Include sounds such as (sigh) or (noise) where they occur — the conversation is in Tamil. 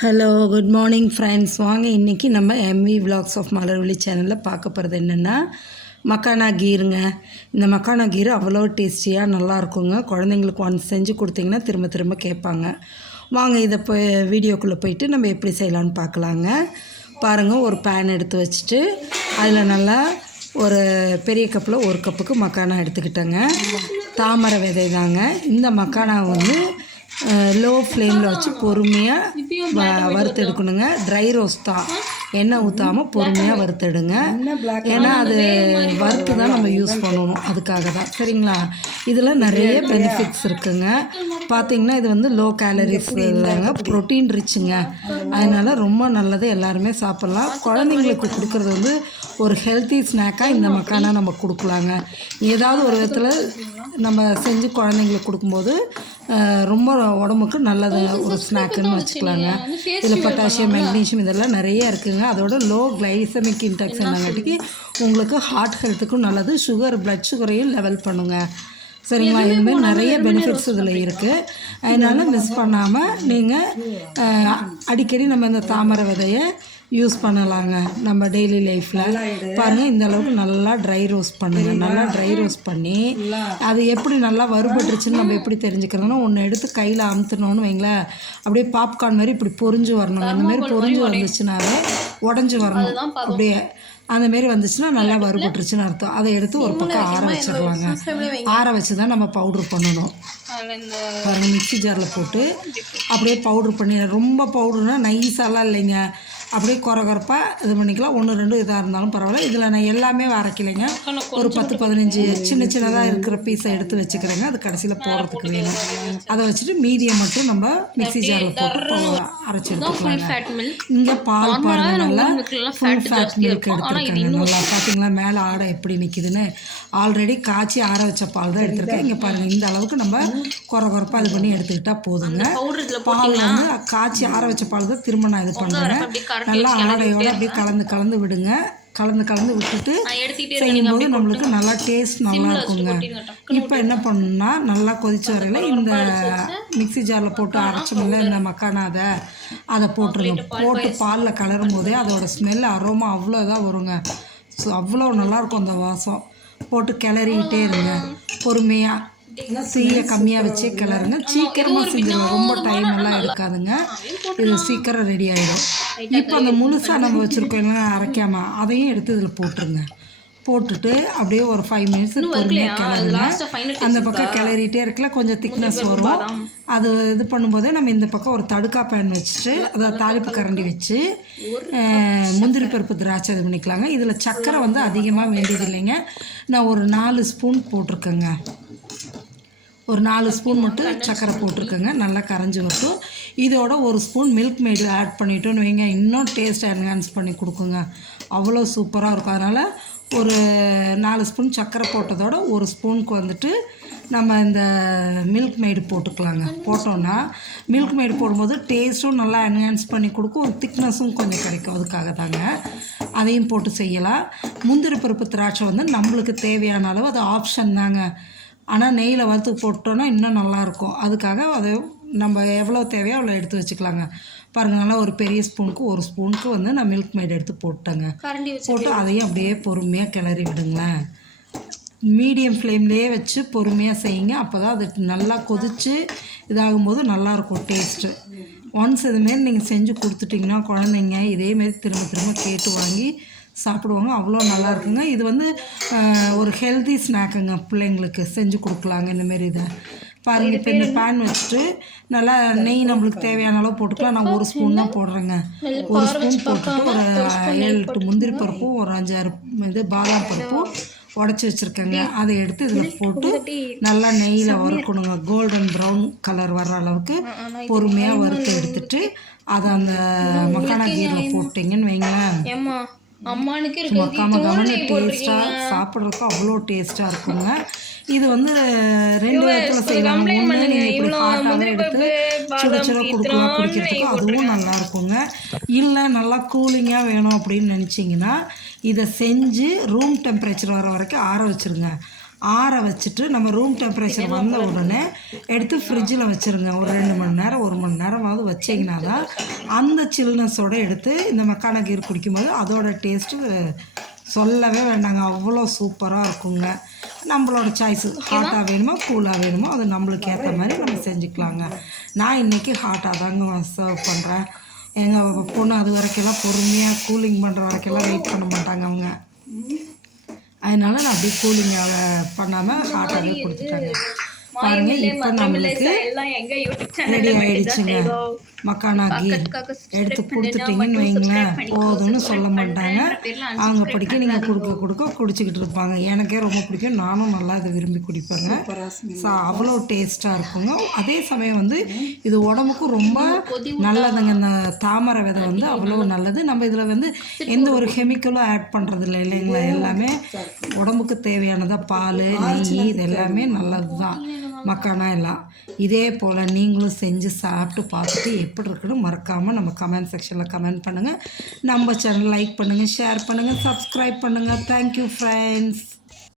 ஹலோ குட் மார்னிங் ஃப்ரெண்ட்ஸ் வாங்க இன்றைக்கி நம்ம எம்வி vlogs ஆஃப் மலர்வழி சேனலில் பார்க்க போகிறது என்னென்னா மக்கானா கீருங்க. இந்த மக்கானா கீர் அவ்வளோ டேஸ்டியாக நல்லா இருக்குங்க. குழந்தைங்களுக்கு ஒன்ஸ் செஞ்சு கொடுத்தீங்கன்னா திரும்ப திரும்ப கேட்பாங்க. வாங்க இதை போய் வீடியோக்குள்ளே போயிட்டு நம்ம எப்படி செய்யலான்னு பார்க்கலாங்க. பாருங்கள் ஒரு பேன் எடுத்து வச்சுட்டு அதில் நல்லா ஒரு பெரிய கப்பில் ஒரு கப்புக்கு மக்கானா எடுத்துக்கிட்டேங்க. தாமரை விதை தாங்க இந்த மக்கானா வந்து லோ ஃப்ளேமில் வச்சு பொறுமையாக வ வறுத்து எடுக்கணுங்க ட்ரை ரோஸ்ட் தான். எண்ணெய் ஊற்றாமல் பொறுமையாக வறுத்தெடுங்க. ஏன்னா அது வறுத்து தான் நம்ம யூஸ் பண்ணணும். அதுக்காக தான். சரிங்களா? இதில் நிறைய பெனிஃபிட்ஸ் இருக்குங்க. பார்த்தீங்கன்னா இது வந்து லோ கேலரிஸ் இல்லைங்க. ப்ரோட்டீன் ரிச்சுங்க அதனால் ரொம்ப நல்லது. எல்லாருமே சாப்பிட்லாம். குழந்தைங்களுக்கு கொடுக்குறது வந்து ஒரு ஹெல்த்தி ஸ்நாக்காக இந்த மக்கானா நம்ம கொடுக்கலாங்க. ஏதாவது ஒரு விதத்தில் நம்ம செஞ்சு குழந்தைங்களுக்கு கொடுக்கும்போது ரொம்ப உடம்புக்கு நல்லது ஒரு ஸ்நாக்குன்னு வச்சுக்கலாங்க. இதில் பொட்டாசியம் மெக்னீஷியம் இதெல்லாம் நிறைய இருக்குங்க. அதோட லோ கிளைசமிக் இன்டெக்ஸ் என்னங்காட்டிக்கு உங்களுக்கு ஹார்ட் ஹெல்த்துக்கும் நல்லது சுகர் பிளட் சுகரையும் லெவல் பண்ணுங்க. சரிங்களா? இதுமாரி நிறைய பெனிஃபிட்ஸ் இதில் இருக்குது அதனால் மிஸ் பண்ணாமல் நீங்கள் அடிக்கடி நம்ம இந்த தாமரை விதையை யூஸ் பண்ணலாங்க. நம்ம டெய்லி லைஃப்பில் பாருங்கள் இந்த அளவுக்கு நல்லா ட்ரை ரோஸ்ட் பண்ணுங்க. நல்லா ட்ரை ரோஸ்ட் பண்ணி அது எப்படி நல்லா வறுபட்டுருச்சுன்னு நம்ம எப்படி தெரிஞ்சுக்கிறதுனா ஒன்று எடுத்து கையில் அமுத்துனோன்னு வைங்களேன். அப்படியே பாப்கார்ன் மாதிரி இப்படி பொரிஞ்சு வரணுங்க அந்த மாதிரி பொரிஞ்சு வந்துச்சுனாவே உடஞ்சி வரணும். அப்படியே அந்த மாரி வந்துச்சுன்னா நல்லா வறுபட்டுருச்சுன்னு அர்த்தம். அதை எடுத்து ஒரு பக்கம் ஆற வச்சிடலாங்க. ஆற வச்சு தான் நம்ம பவுட்ரு பண்ணணும். மிக்ஸி ஜாரில் போட்டு அப்படியே பவுட்ரு பண்ணி ரொம்ப பவுட்ருனா நைஸாலாம் இல்லைங்க. அப்படியே குறை குறைப்பாக இது பண்ணிக்கலாம். ஒன்று ரெண்டு இதாக இருந்தாலும் பரவாயில்ல. இதில் நான் எல்லாமே அரைக்கலைங்க. ஒரு பத்து பதினஞ்சு சின்ன சின்னதாக இருக்கிற பீஸை எடுத்து வச்சுக்கிறேங்க. அது கடைசியில் போடுறதுக்கு வேணும். அதை வச்சுட்டு மீதியை மட்டும் நம்ம மிக்ஸி ஜாரில் போட்டு அரைச்சி எடுத்துக்கலாங்க. இங்கே பால் பாருங்க நல்லா ஃபுல் ஃபேட் மில்க் எடுத்துருக்காங்க. நல்லா பார்த்தீங்களா மேலே ஆடை எப்படி நிற்கிதுன்னு ஆல்ரெடி காய்ச்சி ஆற வச்ச பால் தான் எடுத்திருக்கேன். இங்கே பாருங்கள் இந்த அளவுக்கு நம்ம குறை குறைப்பாக இது பண்ணி எடுத்துக்கிட்டா போதுங்க. பால் வந்து காய்ச்சி ஆற வச்ச பால் தான் திரும்ப நான் இது பண்ணுறேன் நல்லா ஆடையோட அப்படியே கலந்து கலந்து விடுங்க. கலந்து கலந்து விட்டுட்டு செய்யும்போது நம்மளுக்கு நல்லா டேஸ்ட் நல்லா இருக்குங்க. இப்போ என்ன பண்ணணும்னா நல்லா கொதிச்சு வரையில இந்த மிக்ஸி ஜாரில் போட்டு அரைச்சோம்ல இந்த மக்கானா அதை அதை போட்டுருங்க. போட்டு பாலில் கலரும் போதே அதோட ஸ்மெல் அரோமா அவ்வளோ இதாக வருங்க. ஸோ அவ்வளோ நல்லாயிருக்கும் அந்த வாசம். போட்டு கிளறிக்கிட்டே இருங்க. பொறுமையாக தீயை கம்மியாக வச்சே கிளறுங்க சீக்கிரமாக செஞ்சிருங்க ரொம்ப டைம் எல்லாம் எடுக்காதுங்க. இது சீக்கிரம் ரெடி ஆகிடும் இப்போ அந்த முழுசாக நம்ம வச்சுருக்கோம் இல்லைன்னா அரைக்காம அதையும் எடுத்து இதில் போட்டுருங்க. போட்டுட்டு அப்படியே ஒரு ஃபைவ் மினிட்ஸ் பொறுமையாக கிளறுங்க. அந்த பக்கம் கிளறிட்டே இருக்கல கொஞ்சம் திக்னஸ் வரும். அது இது பண்ணும்போதே நம்ம இந்த பக்கம் ஒரு தடுக்கா பேன் வச்சுட்டு அதை தாளிப்பு கரண்டி வச்சு முந்திரி பருப்பு திராட்சை இது பண்ணிக்கலாங்க. இதில் சர்க்கரை வந்து அதிகமாக வேண்டியது இல்லைங்க நான் ஒரு நாலு ஸ்பூன் போட்டிருக்கேங்க. ஒரு நாலு ஸ்பூன் மட்டும் சர்க்கரை போட்டிருக்கேங்க. நல்லா கரைஞ்சி வரட்டும் இதோட ஒரு ஸ்பூன் மில்க் மெய்டில் ஆட் பண்ணிட்டோன்னு வைங்க. இன்னும் டேஸ்ட் என்ஹான்ஸ் பண்ணி கொடுக்குங்க. அவ்வளோ சூப்பராக இருக்கும். அதனால் ஒரு நாலு ஸ்பூன் சர்க்கரை போட்டதோட ஒரு ஸ்பூனுக்கு வந்துட்டு நம்ம இந்த மில்க் மெய்டு போட்டுக்கலாங்க. போட்டோன்னா மில்க் மெய்டு போடும்போது டேஸ்ட்டும் நல்லா என்ஹான்ஸ் பண்ணி கொடுக்கும். ஒரு திக்னஸும் கொஞ்சம் கிடைக்கும். அதுக்காக தாங்க. அதையும் போட்டு செய்யலாம். முந்திரி பருப்பு திராட்சை வந்து நம்மளுக்கு தேவையான அளவு அது ஆப்ஷன் தாங்க. ஆனால் நெய்யில் வறுத்து போட்டோன்னா இன்னும் நல்லாயிருக்கும். அதுக்காக அதை நம்ம எவ்வளோ தேவையோ அவ்வளோ எடுத்து வச்சுக்கலாங்க. பாருங்கள் நல்லா ஒரு பெரிய ஸ்பூனுக்கு ஒரு ஸ்பூனுக்கு வந்து நான் மில்க் மேட் எடுத்து போட்டேங்க. போட்டு அதையும் அப்படியே பொறுமையாக கிளறி விடுங்களேன். மீடியம் ஃப்ளேம்லேயே வச்சு பொறுமையாக செய்யுங்க. அப்போ தான் அது நல்லா கொதித்து இதாகும்போது நல்லாயிருக்கும் டேஸ்ட்டு ஒன்ஸ் இதுமாரி நீங்கள் செஞ்சு கொடுத்துட்டிங்கன்னா குழந்தைங்க இதேமாரி திரும்ப திரும்ப கேட்டு வாங்கி சாப்பிடுவாங்க. அவ்வளோ நல்லா இருக்குங்க இது வந்து ஒரு ஹெல்தி ஸ்நாக்குங்க பிள்ளைங்களுக்கு செஞ்சு கொடுக்கலாங்க இந்தமாரி இதை. பாருங்க இப்போ இந்த பேன் வச்சுட்டு நல்லா நெய் நம்மளுக்கு தேவையான அளவு போட்டுக்கலாம். நான் ஒரு ஸ்பூன் தான் போடுறேங்க. ஒரு ஸ்பூன் போட்டுட்டு ஒரு ஏழு எட்டு முந்திரி பருப்பும் ஒரு அஞ்சாறு இது பாதாம் பருப்பும் உடச்சி வச்சுருக்கேங்க. அதை எடுத்து இதில் போட்டு நல்லா நெய்யில் வறுக்கணுங்க. கோல்டன் ப்ரௌன் கலர் வர்ற அளவுக்கு பொறுமையாக வறுத்து எடுத்துட்டு அதை அந்த மக்கானா கீரில் போட்டிங்கன்னு வைங்களேன். அம்மானுக்கு சும்மா இருக்கு. கம கமன்னு டேஸ்ட்டாக சாப்பிட்றதுக்கு அவ்வளோ டேஸ்ட்டாக இருக்குங்க. இது வந்து ரெண்டு விதத்தில் செய்வாங்க. ஒன்று நீங்கள் இப்படி ஹாட்டாகவே எடுத்து சுட சுட கொடுக்கலாம் குடிக்கிறதுக்கு அதுவும் நல்லா இருக்குங்க. இல்லை நல்லா கூலிங்காக வேணும் அப்படின்னு நினச்சிங்கன்னா இதை செஞ்சு ரூம் டெம்பரேச்சர் வர வரைக்கும் ஆற வச்சுருங்க. ஆற வச்சுட்டு நம்ம ரூம் டெம்பரேச்சர் வந்த உடனே எடுத்து ஃப்ரிட்ஜில் வச்சுருங்க. ஒரு ரெண்டு மணி நேரம் ஒரு மணி நேரமாவது வச்சிங்கன்னா தான் அந்த சில்னஸோட எடுத்து இந்த மக்கான கீர் குடிக்கும்போது அதோட டேஸ்ட்டு சொல்லவே வேண்டாங்க. அவ்வளோ சூப்பராக இருக்குங்க. நம்மளோட சாய்ஸு ஹாட்டாக வேணுமோ கூலாக வேணுமோ அது நம்மளுக்கு ஏற்ற மாதிரி நம்ம செஞ்சுக்கலாங்க. நான் இன்றைக்கி ஹாட்டாக தாங்க சர்வ் பண்ணுறேன் எங்கள் பொண்ணு அது வரைக்கெல்லாம் பொறுமையாக கூலிங் பண்ணுற வரைக்கெல்லாம் வெயிட் பண்ண மாட்டாங்க அவங்க. அதனால நான் அப்படியே கூலிங்காக பண்ணாமல் ஹாட்டாகவே கொடுத்துட்டாங்க பாருங்க இப்போ நம்மளுக்கு ரெடி சேனல்ல (laughs) ஆயிடுச்சுங்க மக்கானா கீர் எடுத்து கொடுத்துட்டீங்கன்னு வைங்களேன். போதும்னு சொல்ல மாட்டாங்க. அவங்க படிக்க நீங்கள் கொடுக்க கொடுக்க குடிச்சிக்கிட்டு இருப்பாங்க. எனக்கே ரொம்ப பிடிக்கும். நானும் நல்லா இதை விரும்பி குடிப்பேங்க. ஸோ அவ்வளோ டேஸ்ட்டாக இருக்குங்க. அதே சமயம் வந்து இது உடம்புக்கு ரொம்ப நல்லதுங்க. இந்த தாமரை விதை வந்து அவ்வளோ நல்லது. நம்ம இதில் வந்து எந்த ஒரு கெமிக்கலும் ஆட் பண்ணுறது இல்லை இல்லைங்களா? எல்லாமே உடம்புக்கு தேவையானதாக பால் நெய் இது எல்லாமே நல்லது தான் மக்கானா எல்லாம். இதே போல் நீங்களும் செஞ்சு சாப்பிட்டு பார்த்துட்டு எப்படி இருக்குன்னு மறக்காமல் நம்ம கமெண்ட் செக்ஷனில் கமெண்ட் பண்ணுங்கள் நம்ம சேனல் லைக் பண்ணுங்கள் ஷேர் பண்ணுங்கள் சப்ஸ்கிரைப் பண்ணுங்கள் தேங்க்யூ ஃப்ரெண்ட்ஸ்